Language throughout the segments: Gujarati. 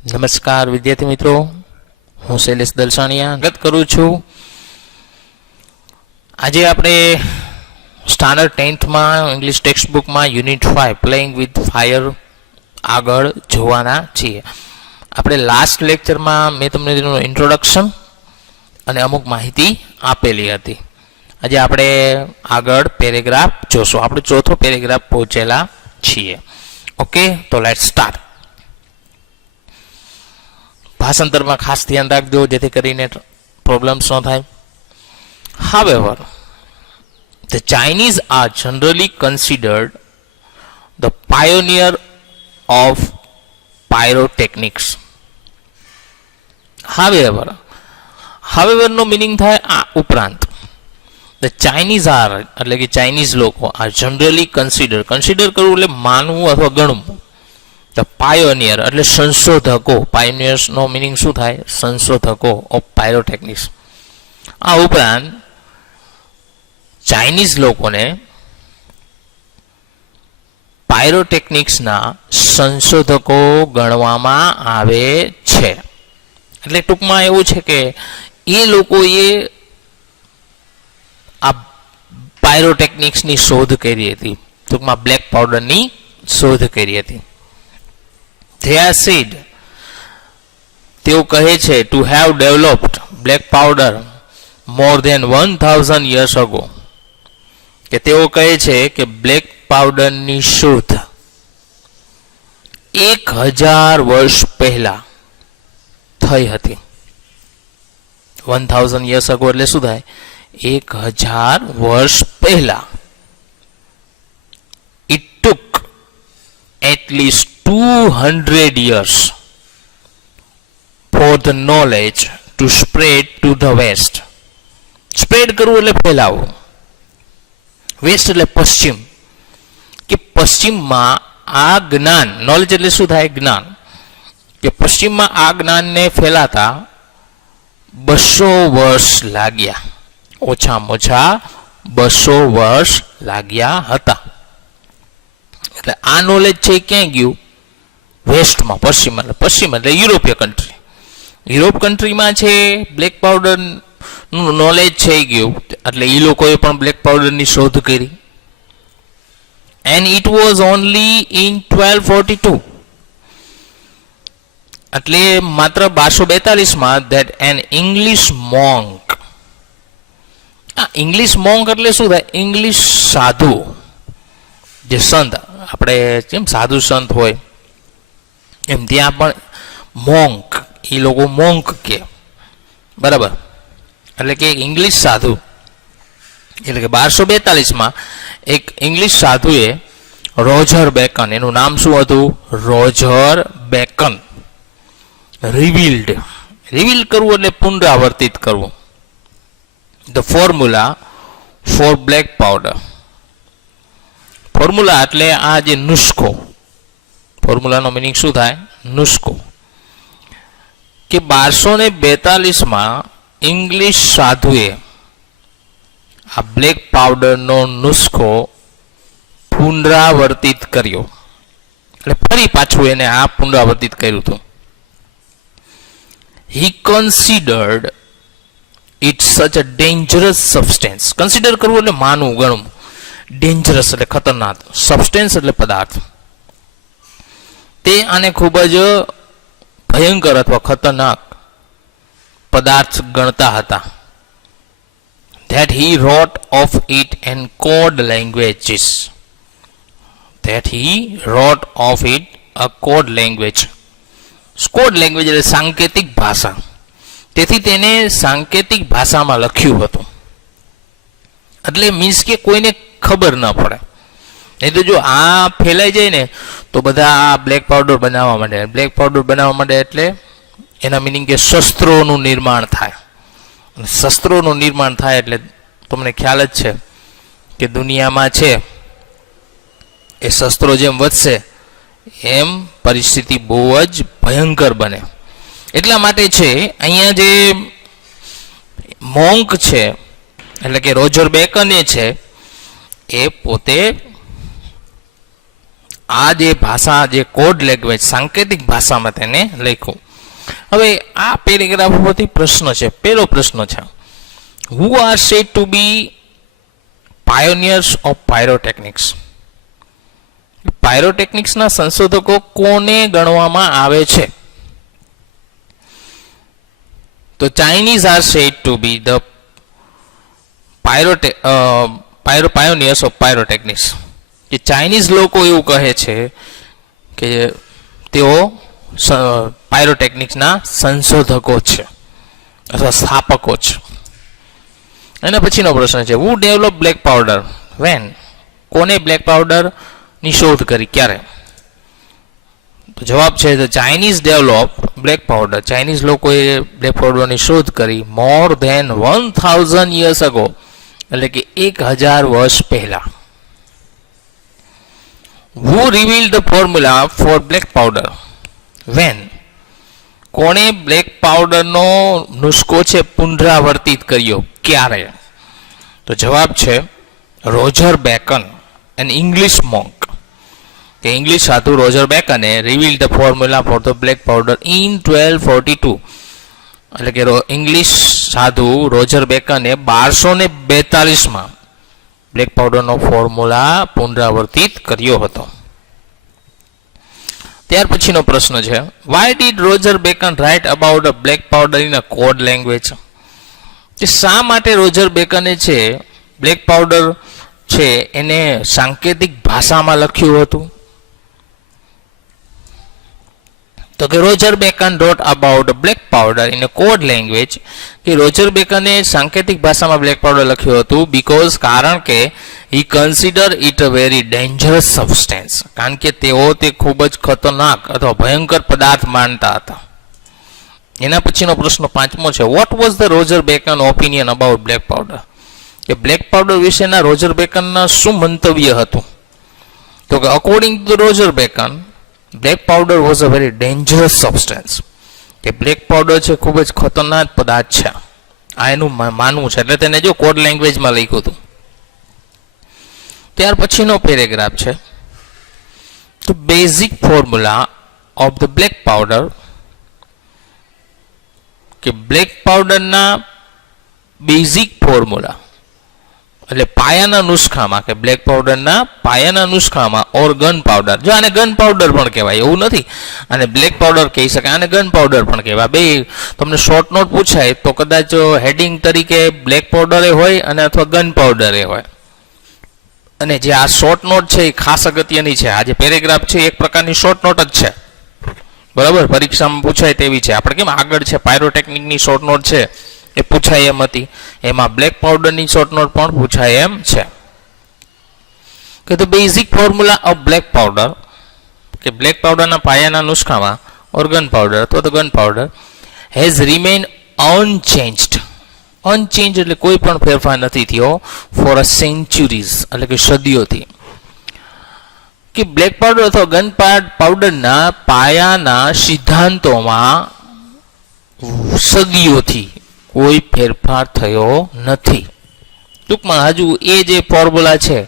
નમસ્કાર વિદ્યાર્થી મિત્રો, હું શૈલેષ દલસાણીયા સ્વાગત કરું છું. આજે આપણે સ્ટાન્ડર્ડ 10થમાં ઇંગ્લિશ ટેક્સ્ટબુકમાં યુનિટ 5 પ્લેઇંગ વિથ ફાયર આગળ જોવાના છીએ. આપણે લાસ્ટ લેક્ચરમાં મેં તમને તેનું ઇન્ટ્રોડક્શન અને અમુક માહિતી આપેલી હતી. આજે આપણે આગળ પેરેગ્રાફ જોશું. આપણે ચોથો પેરેગ્રાફ પહોંચેલા છીએ. ઓકે, તો લેટ્સ સ્ટાર્ટ. ભાષાંતરમાં ખાસ ધ્યાન રાખજો જેથી કરીને પ્રોબ્લેમ્સ ન થાય. However, the Chinese are generally considered the pioneer of pyrotechnics. However નો મિનિંગ થાય આ ઉપરાંત. The Chinese are એટલે કે ચાઇનીઝ લોકો are generally considered કરવું એટલે માનવું અથવા ગણવું. ધ પાયોનિયર એટલે સંશોધકો. પાયોનિયર્સનો મિનિંગ શું થાય? સંશોધકો ઓફ પાયરોટેકનિક્સ. આ ઉપરાંત ચાઇનીઝ લોકોને પાયરોટેકનિક્સના સંશોધકો ગણવામાં આવે છે. એટલે ટૂંકમાં એવું છે કે એ લોકોએ આ પાયરોટેકનિક્સની શોધ કરી હતી. ટૂંકમાં બ્લેક પાવડરની શોધ કરી હતી. They are said, તેઓ કહે છે, to have developed black powder more than 1000 years ago. કે તેઓ કહે છે કે બ્લેક પાવડરની શોધ 1000 વર્ષ પહેલા થઈ હતી. 1000 years ago એટલે શું થાય? 1000 વર્ષ પહેલા. It took at least 200 years for the knowledge to spread to the west. Spread કરવું એટલે ફેલાવવું. વેસ્ટ એટલે પશ્ચિમ. કે પશ્ચિમમાં આ જ્ઞાન, નોલેજ એટલે શું થાય? જ્ઞાન. કે પશ્ચિમમાં આ જ્ઞાનને ફેલાતા 200 વર્ષ લાગ્યા. ઓછામાં ઓછા 200 વર્ષ લાગ્યા હતા. એટલે આ નોલેજ છે ક્યાં ગયું? વેસ્ટમાં, પશ્ચિમ એટલે યુરોપીય કન્ટ્રી. યુરોપ કન્ટ્રીમાં છે બ્લેક પાવડરનું નોલેજ છે ગયું. એટલે એ લોકોએ પણ બ્લેક પાવડરની શોધ કરી. And it was only in 1242. એટલે માત્ર 1242માં that an English monk. English monk એટલે શું થાય? ઇંગ્લિશ સાધુ, જે સંત. આપણે જેમ સાધુ સંત હોય એમ ત્યાં પણ મોન્ક, એ લોકો મોન્ક કે, બરાબર. એટલે કે ઇંગ્લિશ સાધુ. એટલે કે 1242માં એક ઇંગ્લિશ સાધુએ રોજર બેકન, એનું નામ શું હતું? Roger bacon. રિવીલ કરવું એટલે પુનરાવર્તિત કરવું. The formula for black powder. Formula એટલે આ જે નુસ્ખો. ફોર્મ્યુલાનો મિનિંગ શું થાય? નુસ્ખો. કે 1242માં ઇંગ્લિશ સાધુએ આ બ્લેક પાવડરનો નુસ્ખો પુનરાવર્તિત કર્યો. એટલે ફરી પાછું એને આ પુનરાવર્તિત કર્યું હતું. He considered it such a dangerous substance. Consider કરવું એટલે માનવું, ગણવું. ડેન્જરસ એટલે ખતરનાક. સબસ્ટેન્સ એટલે પદાર્થ. તે આને ખૂબ જ ભયંકર અથવા ખતરનાક પદાર્થ ગણતા હતા. That he wrote of it in code languages. That he wrote of it a code language. Code language એટલે સાંકેતિક ભાષા. તેથી તેને સાંકેતિક ભાષામાં લખ્યું હતું. એટલે મીન્સ કે કોઈને ખબર ન પડે. નહીં તો જો આ ફેલાઈ જાય ને તો બધા આ બ્લેક પાવડર બનાવવા માંડે. બ્લેક પાવડર બનાવવા માંડે એટલે એના મિનિંગ કે શસ્ત્રોનું નિર્માણ થાય. શસ્ત્રોનું નિર્માણ થાય એટલે તમને ખ્યાલ જ છે કે દુનિયામાં છે એ શસ્ત્રો જેમ વધશે એમ પરિસ્થિતિ બહુ જ ભયંકર બને. એટલા માટે છે અહીંયા જે મોન્ક છે એટલે કે રોજર બેકન છે એ પોતે આ જે ભાષા, જે કોડ લેંગ્વેજ, સાંકેતિક ભાષામાં તેને લખ્યું. હવે આ પેરેગ્રાફ ઉપરથી પ્રશ્ન છે. પહેલો પ્રશ્ન છે, who are said to be pioneers of pyrotechnics? પાયરોટેકનિક્સના સંશોધકો કોને ગણવામાં આવે છે? તો Chinese are said to be the pioneers of pyrotechnics. કે ચાઇનીઝ લોકો એવું કહે છે કે તેઓ પાયરોટેકનિક્સના સંશોધકો છે અથવા સ્થાપકો છે. એના પછીનો પ્રશ્ન છે, હુ ડેવલપ બ્લેક પાવડર વેન? કોને બ્લેક પાવડરની શોધ કરી, ક્યારે? તો જવાબ છે the Chinese develop black powder. Chinese લોકોએ બ્લેક પાવડરની શોધ કરી મોર ધેન 1000 years ago, એટલે કે 1000 વર્ષ પહેલા. Who revealed the formula for black powder? When? કોણે બ્લેક પાવડરનો નુસ્ખો છે પુનરાવર્તિત કર્યો, ક્યારે? તો જવાબ છે Roger Bacon, an English monk. કે ઇંગ્લિશ સાધુ રોજર બેકને reveal the formula for the black powder in 1242. એટલે કે ઇંગ્લિશ સાધુ રોજર બેકને 1242માં બ્લેક પાવડરનો ફોર્મ્યુલા પુનરાવર્તિત કર્યો હતો. ત્યાર પછીનો પ્રશ્ન છે, why did Roger Bacon write about a black powder in a code language? કે શા માટે રોજર બેકને છે બ્લેક પાવડર છે એને સાંકેતિક ભાષામાં લખ્યું હતું? તો કે Roger Bacon wrote about black powder in a code language. કે રોજર બેકને સાંકેતિક ભાષામાં બ્લેક પાવડર લખ્યું હતું બીકોઝ, કારણ કે he consider it a very dangerous substance. કારણ કે તેઓ તે ખૂબ જ ખતરનાક અથવા ભયંકર પદાર્થ માનતા હતા. એના પછીનો પ્રશ્ન પાંચમો છે, what was the Roger bacon opinion about black powder? કે બ્લેક પાવડર વિશેના રોજર બેકનના શું મંતવ્ય હતું? તો કે according to Roger bacon, black powder was a very dangerous substance. કે બ્લેક પાવડર છે ખૂબ જ ખતરનાક પદાર્થ છે, આ એનું માનવું છે. એટલે તેને જો કોડ લેંગ્વેજમાં લખ્યું હતું. ત્યાર પછીનો પેરેગ્રાફ છે, તો basic formula of the black powder. કે બ્લેક પાવડરના બેઝિક ફોર્મ્યુલા એટલે પાયાના નુસ્ખામાં, કે બ્લેક પાવડરના પાયાના નુસ્ખામાં ઓર ગન પાવડર. જો આને ગન પાવડર પણ કહેવાય, એવું નથી. અને બ્લેક પાવડર કહી શકાય, આને ગન પાવડર પણ કહેવાય. બે તમને શોર્ટ નોટ પૂછાય તો કદાચ હેડિંગ તરીકે બ્લેક પાવડરે હોય અને અથવા ગન પાવડરે હોય. અને જે આ શોર્ટ નોટ છે એ ખાસ અગત્યની છે. આ જે પેરેગ્રાફ છે એક પ્રકારની શોર્ટ નોટ જ છે, બરાબર? પરીક્ષામાં પૂછાય તેવી છે. આપણે કેમ આગળ છે પાયરોટેકનિકની શોર્ટ નોટ છે એ પૂછાય એમ હતી, એમાં બ્લેક પાવડરની શોર્ટ નોટ પણ પૂછાય એમ છે. કે the basic formula of black powder, કે બ્લેક પાવડરના પાયાના નુસ્ખામાં ઓર ગન પાવડર અથવા તો gunpowder has remain unchanged. Unchange એટલે કોઈ પણ ફેરફાર નથી થયો ફોર અ સેન્ચુરીઝ, એટલે કે સદીઓથી. કે બ્લેક પાવડર અથવા ગન પાવડરના પાયાના સિદ્ધાંતોમાં સદીઓથી કોઈ ફેરફાર થયો નથી. ટૂંકમાં હજુ એ જે ફોર્મ્યુલા છે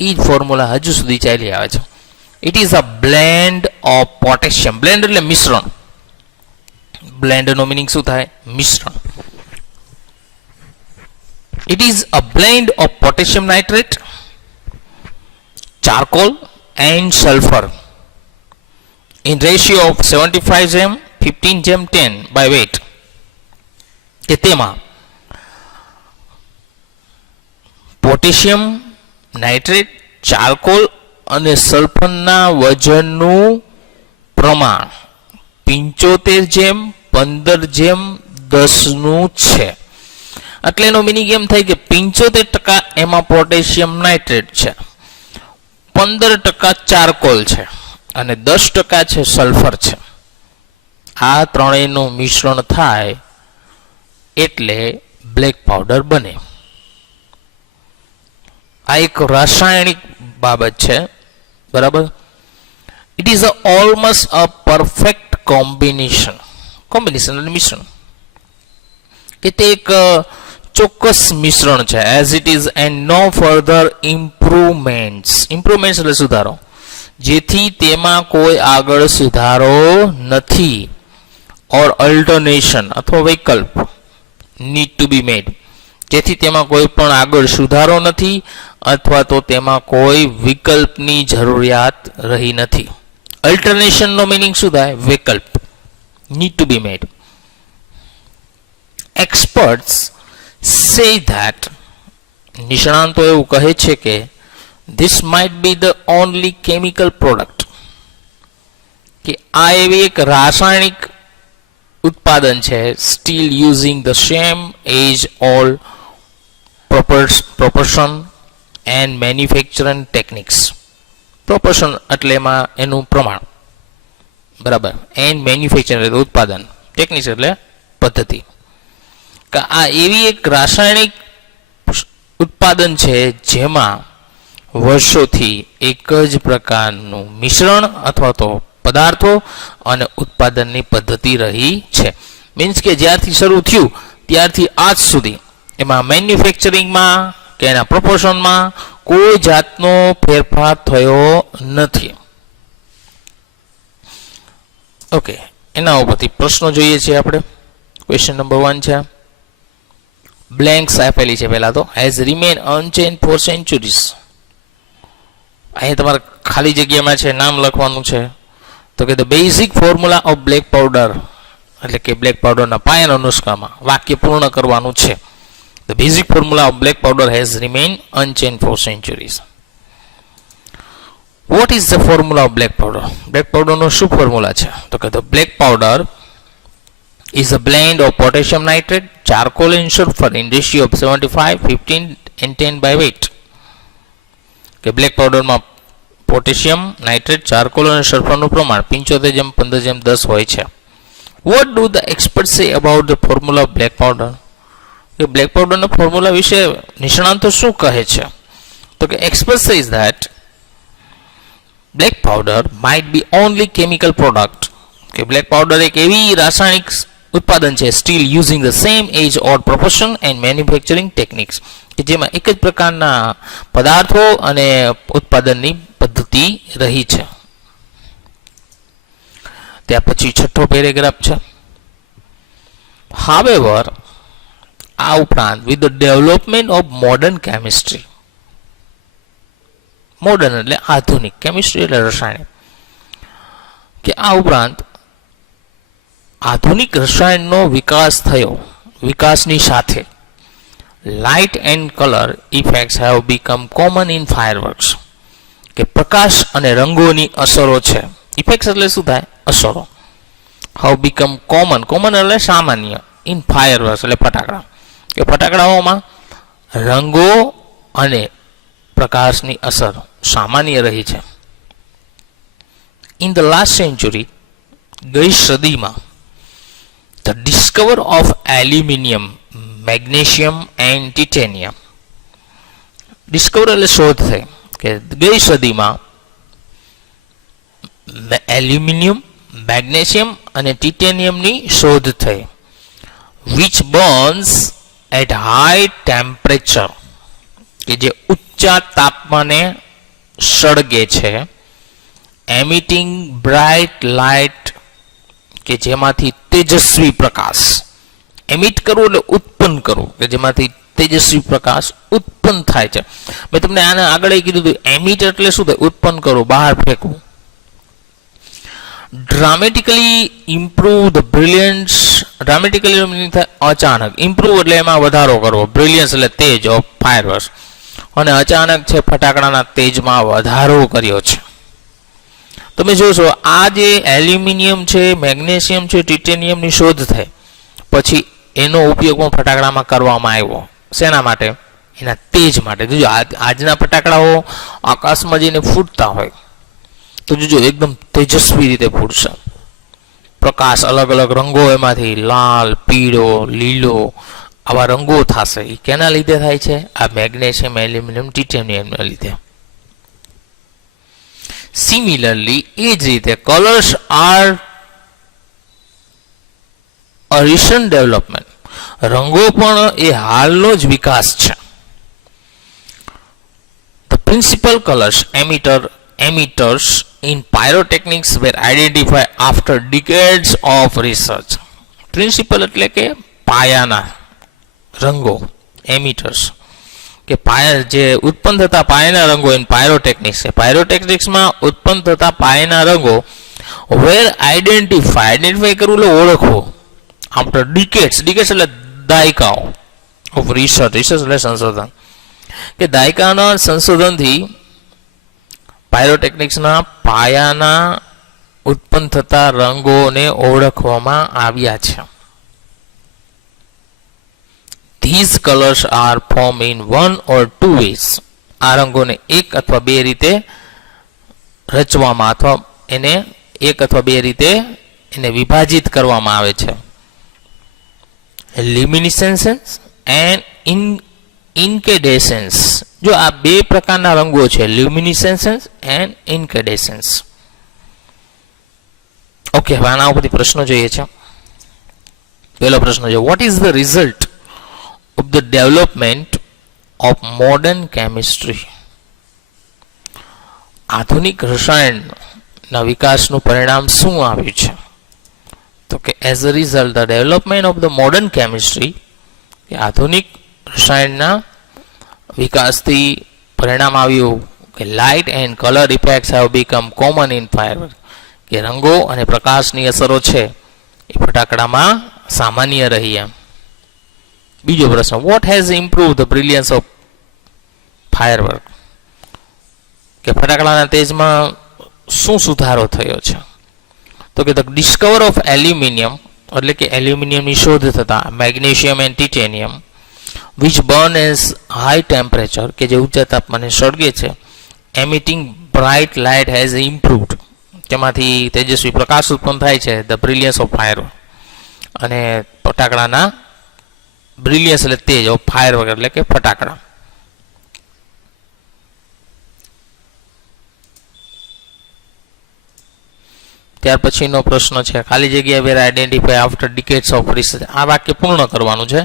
એ જ ફોર્મ્યુલા હજુ સુધી ચાલી આવે છે. It is a blend of potassium. Blend એટલે મિશ્રણ. બ્લેન્ડનો મિનિંગ શું થાય? મિશ્રણ. It is a blend of potassium nitrate, charcoal and sulfur in ratio of 75 15:10 by weight. કે તેમાં પોટેશિયમ નાઇટ્રેટ, ચારકોલ અને સલ્ફરના વજનનું પ્રમાણ 75:15:10 છે. એટલે એનો મિનિંગ એમ થાય કે 75% એમાં પોટેશિયમ નાઇટ્રેટ છે, 15% ચારકોલ છે અને 10% છે સલ્ફર છે. આ ત્રણેયનું મિશ્રણ થાય એટલે બ્લેક પાવડર બને. આ એક રાસાયણિક બાબત છે, બરાબર? It is almost a perfect combination. Combination એટલે મિશ્રણ. કે તે એક ચોક્કસ મિશ્રણ છે. As it is and no further improvements. Improvements એટલે સુધારો. જેથી તેમાં કોઈ આગળ સુધારો નથી, ઓર અલ્ટરનેશન અથવા વિકલ્પ નીડ ટુ બી મેડ, જેથી તેમાં કોઈ પણ આગળ સુધારો નથી અથવા તો તેમાં કોઈ વિકલ્પની જરૂરિયાત રહી નથી. અલ્ટરનેશનનો મિનિંગ શું થાય? વિકલ્પ. Need to be made. Experts say that, નિષ્ણાંતો એવું કહે છે કે this might be the only chemical product, કે આ એવી એક રાસાયણિક ઉત્પાદન છે, still using the same age old proportion and manufacturing techniques. proportion એટલે એમાં એનું પ્રમાણ, બરાબર, and manufacturing એટલે ઉત્પાદન, ટેકનિક્સ એટલે પદ્ધતિ, કે આ એવી એક રાસાયણિક ઉત્પાદન છે જેમાં વર્ષોથી એક જ પ્રકારનું મિશ્રણ અથવા તો પદાર્થો અને ઉત્પાદનની પદ્ધતિ રહી છે. મીન્સ કે જ્યારથી શરૂ થયું ત્યારથી આજ સુધી એમાં મેન્યુફેક્ચરિંગમાં કે એના પ્રપોર્શનમાં કોઈ જાતનો ફેરફાર થયો નથી. ઓકે, એના ઉપરથી પ્રશ્નો જોઈએ છીએ આપણે. ક્વેશ્ચન નંબર 1 છે, બ્લેન્ક્સ આપેલી છે. પહેલા તો has remain unchange for centuries. અહીં તમારે ખાલી જગ્યામાં છે નામ લખવાનું છે. તો કે the basic formula of black powder, એટલે કે બ્લેક પાવડરના પાયાના નુસ્ખામાં વાક્ય પૂર્ણ કરવાનું છે. The basic formula of black powder has remain unchange for centuries. What is the formula of black powder? Black પાવડરનો શું ફોર્મ્યુલા છે? તો કે the black powder is a blend of potassium nitrate, charcoal and sulfur in ratio of 75, 15 and 10 by weight. કે બ્લેક પાવડરમાં પોટેશિયમ નાઇટ્રેટ, ચારકોલ અને સલ્ફરનું પ્રમાણ 75:15:10 હોય છે. What do the expert say about the formula of black powder? કે બ્લેક પાવડરના ફોર્મ્યુલા વિશે નિષ્ણાંતો શું કહે છે? તો કે expert says that black powder might be only chemical product, કે બ્લેક પાવડર એક એવી રાસાયણિક ઉત્પાદન છે, still using the same age or proportion and manufacturing techniques, કે જેમાં એક જ પ્રકારના પદાર્થો અને ઉત્પાદનની પદ્ધતિ રહી છે. ત્યાર પછી છઠ્ઠો પેરેગ્રાફ છે, હાવેવર, આ ઉપરાંત with the development of modern chemistry, modern એટલે આધુનિક, કેમિસ્ટ્રી એટલે રસાયણ, કે આ ઉપરાંત આધુનિક રસાયણનો વિકાસ થયો, વિકાસની સાથે light and colour effects have become common in fireworks, કે પ્રકાશ અને રંગોની અસરો છે. ઇફેક્ટ્સ એટલે શું થાય? અસરો. હાવ બીકમ કોમન, કોમન એટલે સામાન્ય, ઇન ફાયરવર્ક્સ એટલે ફટાકડા, કે ફટાકડાઓમાં રંગો અને પ્રકાશની અસર સામાન્ય રહી છે. ઇન ધ લાસ્ટ સેન્ચુરી, ગઈ સદીમાં, the discover of aluminium, magnesium and titanium, discover એટલે શોધ થઈ, કે ગઈ સદીમાં એલ્યુમિનિયમ, મેગ્નેશિયમ અને ટિટેનિયમની શોધ થઈ. Which burns at high temperature, કે જે ઊંચા તાપમાને સળગે છે. એમિટિંગ બ્રાઇટ લાઇટ, કે જેમાંથી તેજસ્વી પ્રકાશ, એમિટ કરવું એટલે ઉત્પન્ન કરવું, કે જેમાંથી તેજસ્વી પ્રકાશ ઉત્પન્ન થાય છે. મેં તમને આને આગળ કીધું હતું, એમિટ એટલે શું થાય? ઉત્પન્ન કરવું, બહાર ફેંકવું. ડ્રામેટિકલી ઇમ્પ્રૂવ ધ બ્રિલિયન્સ, ડ્રામેટિકલી થાય અચાનક, ઇમ્પ્રૂવ એટલે એમાં વધારો કરવો, બ્રિલિયન્સ એટલે તેજ ઓફ ફાયરવર્ક્સ, અને અચાનક છે ફટાકડાના તેજમાં વધારો કર્યો છે. તમે જોશો આ જે એલ્યુમિનિયમ છે, મેગ્નેશિયમ છે, ટિટેનિયમની શોધ થઈ પછી એનો ઉપયોગ પણ ફટાકડામાં કરવામાં આવ્યો. શેના માટે? એના તેજ માટે. જોજો આજના ફટાકડાઓ આકાશમાં જઈને ફૂટતા હોય તો જોજો એકદમ તેજસ્વી રીતે ફૂટશે. પ્રકાશ, અલગ અલગ રંગો એમાંથી લાલ, પીળો, લીલો, આવા રંગો થશે. એ કેના લીધે થાય છે? આ મેગ્નેશિયમ, એલ્યુમિનિયમ, ટિટેનિયમના લીધે. સિમિલરલી એ જ રીતે colours are a recent development, રંગો પણ એ હાલનો જ વિકાસ છે. The principal colours emitters in pyrotechnics were identified after decades of research. Principal એટલે કે પાયાના રંગો, એમિટર્સ, કે પાયા જે ઉત્પન્ન થતા પાયાના રંગો ઇન પાયરોટેકનિક્સ, પાયરોટેકનિક્સમાં ઉત્પન્ન થતા પાયાના રંગો વેર આઈડેન્ટિફાઈ કરવું એટલે ઓળખવું આફ્ટર ડિકેડ્સ એટલે દાયકાઓ ઓફ રિસર્ચ એટલે સંશોધન, કે દાયકાના સંશોધનથી પાયરોટેકનિક્સના પાયાના ઉત્પન્ન થતા રંગોને ઓળખવામાં આવ્યા છે. These colors are formed in one or two ways. આ રંગોને એક અથવા બે રીતે રચવામાં અથવા એને એક અથવા બે રીતે એને વિભાજિત કરવામાં આવે છે. લ્યુમિનિસેન્સ એન્ડ ઇન્કેડેસન્સ. જો આ બે પ્રકારના રંગો છે, લ્યુમિનિસેન્સ એન્ડ ઇન્કેડેસન્સ. ઓકે, હવે આના ઉપરથી પ્રશ્નો જોઈએ છે. પહેલો પ્રશ્ન છે, vote is the result of the development of modern chemistry? આધુનિક રસાયણના વિકાસનું પરિણામ શું આવ્યું છે? તો કે as a result the development of the modern chemistry, કે આધુનિક રસાયણના વિકાસથી પરિણામ આવ્યું કે light and colour effects have become common in firework, કે રંગો અને પ્રકાશની અસરો છે એ ફટાકડામાં સામાન્ય રહી. એમ. બીજો પ્રશ્ન, what has improve the brilliance of firework, કે ફટાકડાના તેજમાં શું સુધારો થયો છે? તો કે ધ ડિસ્કવર ઓફ એલ્યુમિનિયમ, એટલે કે એલ્યુમિનિયમની શોધ થતા magnesium and titanium which burn as high temperature, કે જે ઊંચા તાપમાને સળગે છે, emitting bright light has improved, તેમાંથી તેજસ્વી પ્રકાશ ઉત્પન્ન થાય છે, ધ બ્રિલિયન્સ ઓફ ફાયરવર્ક, અને ફટાકડાના બ્રિલિયન્સ એટલે તેજ ઓફ ફાયરવર્ક એટલે કે ફટાકડા. ત્યાર પછીનો પ્રશ્ન છે, ખાલી જગ્યા were identify after decades of research. આ વાક્ય પૂર્ણ કરવાનું છે.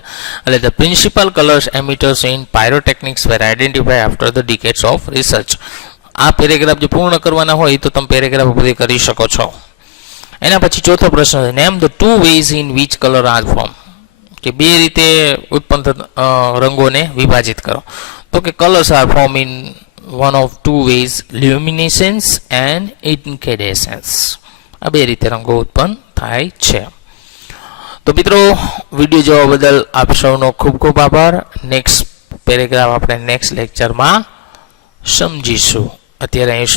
એટલે the principal colours emitters in pyrotechnics were identify after the decades of research. આ પેરેગ્રાફ જે પૂર્ણ કરવાના હોય તો તમે પેરેગ્રાફ બધી કરી શકો છો. એના પછી ચોથો પ્રશ્ન છે, name the two ways in which colour are form, કે બે રીતે ઉત્પન્ન થતા રંગોને વિભાજિત કરો. તો કે colours are form in one of two ways, luminescence and incandescence. આ બે રીતે રંગો ઉત્પન્ન થાય છે. તો મિત્રો, વિડીયો જોવા બદલ આપ સૌનો ખૂબ ખૂબ આભાર. નેક્સ્ટ પેરેગ્રાફ આપણે નેક્સ્ટ લેક્ચરમાં સમજીશું. અત્યારે અહીં